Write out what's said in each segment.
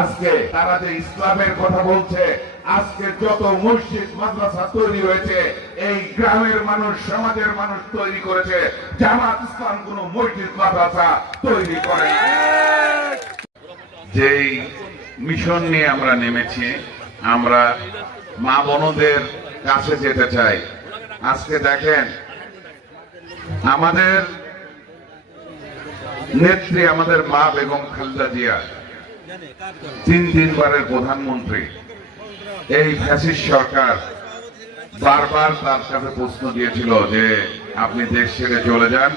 আজকে তারা যে ইসলামের কথা বলছে। আজকে যত মসজিদ, মাদ্রাসা তৈরি হয়েছে, এই গ্রামের মানুষ, সমাজের মানুষ তৈরি করেছে। জামাত ইসলাম কোন মসজিদ, মাদ্রাসা তৈরি করে। যেই মিশন নিয়ে আমরা নেমেছি, আমরা মা বোনদের কাছে যেতে চাই। আজকে দেখেন, আমাদের নেত্রী, আমাদের মা বেগম খালদা জিয়া তিন তিনবারের প্রধানমন্ত্রী। এই ফ্যাসিস্ট সরকার বারবার তার কাছে প্রশ্ন দিয়েছিল যে, আপনি দেশ ছেড়ে চলে যান।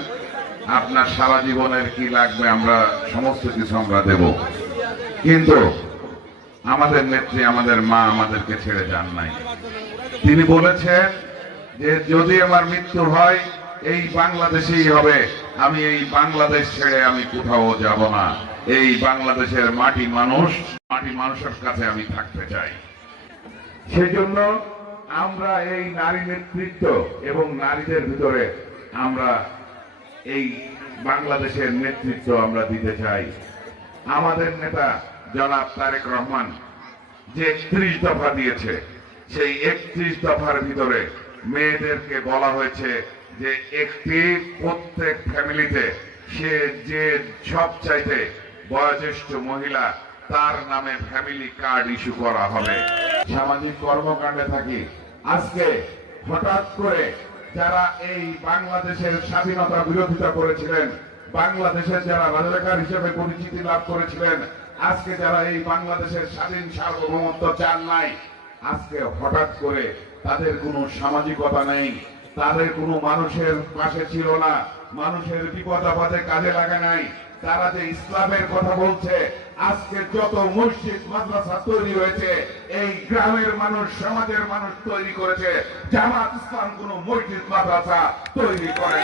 আপনার সারা জীবনের কি লাগবে আমরা সমস্ত কিছু আমরা দেব। কিন্তু আমাদের নেত্রী, আমাদের মা আমাদেরকে ছেড়ে যান নাই। তিনি বলেছেন যে, যদি আমার মৃত্যু হয়, এই বাংলাদেশেই হবে। আমি এই বাংলাদেশ ছেড়ে আমি কোথাও যাব না। এই বাংলাদেশের মাটি মানুষ, মাটি মানুষের কাছে আমি থাকতে চাই। সেজন্য আমরা এই নারী নেতৃত্ব এবং নারীদের ভিতরে আমরা এই বাংলাদেশের নেতৃত্ব আমরা দিতে চাই। আমাদের নেতা জনাব তারেক রহমান যে একত্রিশ দফা দিয়েছে, সেই একত্রিশ দফার ভিতরে মেয়েদেরকে বলা হয়েছে যে একটি প্রত্যেক ফ্যামিলিতে সে যে সব চাইতে বয়োজ্যেষ্ঠ মহিলা, তার নামে ফ্যামিলি কার্ড ইস্যু করা হবে। সামাজিক কর্মকাণ্ডে থাকি। আজকে হঠাৎ করে যারা এই বাংলাদেশের স্বাধীনতা বিরোধিতা করেছিলেন, বাংলাদেশের যারা রাজাকার হিসেবে পরিচিতি লাভ করেছিলেন, আজকে যারা এই বাংলাদেশের স্বাধীন সার্বভৌমত্ব চান নাই, আজকে হঠাৎ করে তাদের কোনো সামাজিকতা নেই। তাদের কোনো মানুষের পাশে ছিল না। মানুষের বিপদ আপদে কাজে লাগে নাই। তারা যে ইসলামের কথা বলছে, আজকে যত মসজিদ, মাদ্রাসা তৈরি হয়েছে, এই গ্রামের মানুষ, সমাজের মানুষ তৈরি করেছে জামাত ইসলাম কোন মসজিদ, মাদ্রাসা তৈরি করে।